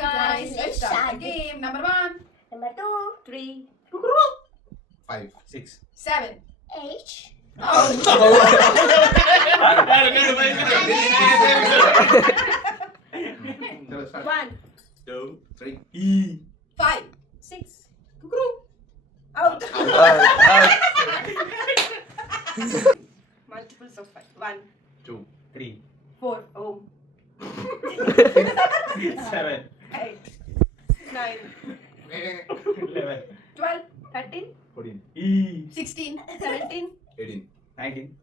guys, let's start the game. Number 1, Number 2, 3, 5, 6. 7. 8. Oh. चलो start. 1, 2, 3. 5. 6. Out. Multiples of 5. 1, 2, 3, 4. oh, 7, 8, 9, 11, 12. 13, 14, 16. 17, 18, 19,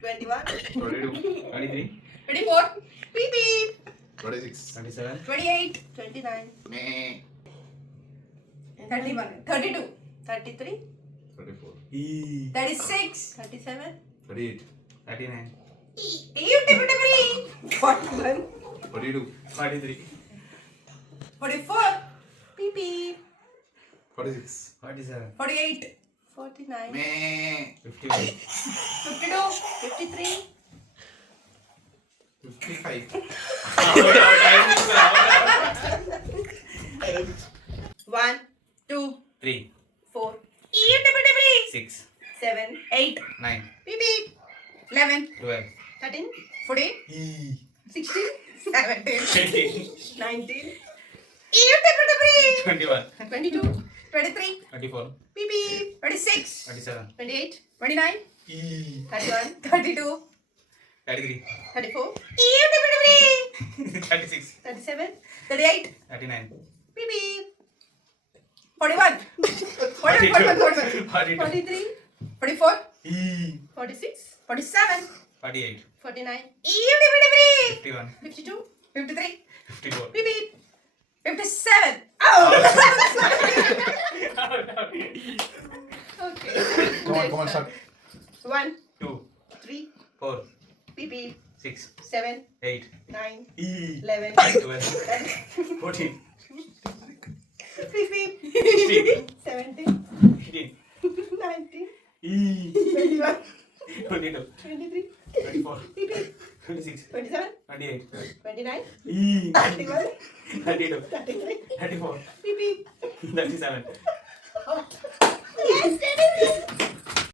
21, 22, 23, 24. Beep beep. 26, 27, 28. 29, meh, 31. 32. 33, 34, 36. 37, 38, 39, 41. 42, 43, 44. beep beep, 46, 47, 48. 49, meh, 51, 52. 53, 55, 1, 2. 3, 4, 6, 7, 8. 9, Beep beep. 11. 12, 13, 14. 16. 17. 18, 19, 21, 22, 23. 24, Beep beep. 26. 27, 28, 29. 31, 32. 33, 34, 36, 37, 38. 39, Beep beep. 41. 41. 41. 42, 43, 44. 46, 47. 48, 49, 51, 52, 53. 54. Beep beep. 57. Oh! okay. come on, start. 1, 2, 3, 4, beep beep, 6, 7, 8, 9, 11, 11, 12, 14, beep beep, 16, 17, 18, 19, 21, 21, 22, 23, 24, beep beep, 26, 27, 28, 29, 31, 31, 32, 33, 34, beep beep. 37, Yes,